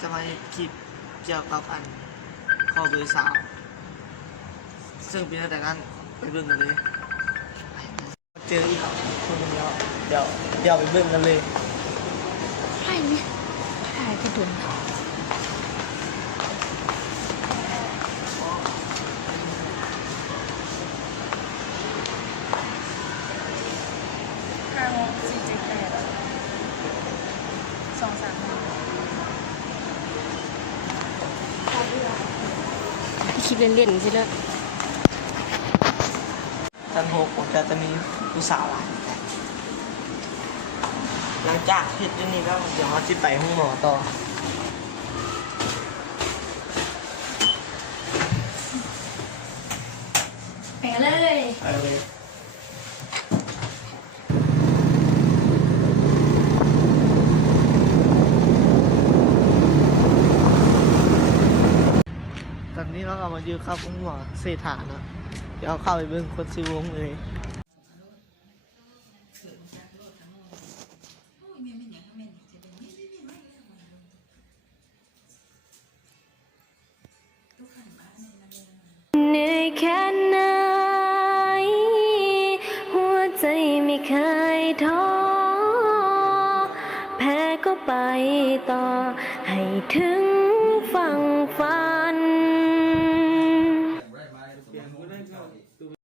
จะมาคลิปเกี่ยวกับข้อเบอร์สาวซึ่งเป็นแต่นั้นไปเบิ่งกันเลยเจออีกคนนึงแล้วเดี๋ยวไปเบิ่งกันเลยใช่เนี่ยถ่ายกระดุนคลิปเล่นๆใช่ไหมชั้น6ผมจะมีผู้สาวหลายหลังจากเฮ็ดอย่างนี้แล้วเดี๋ยวเราจะไปห้องหมอต่อไปกันเลยไปเลยตอนนี้เราเอามายืนเข้าห้องหมอเศรษฐาเนาะเดี๋ยวเข้าไปเบิ่งคนซื้อวงเลยเหนื่อยแค่ไหนหัวใจไม่เคยท้อแพ้ก็ไปต่อให้ถึงฝั่งฝัน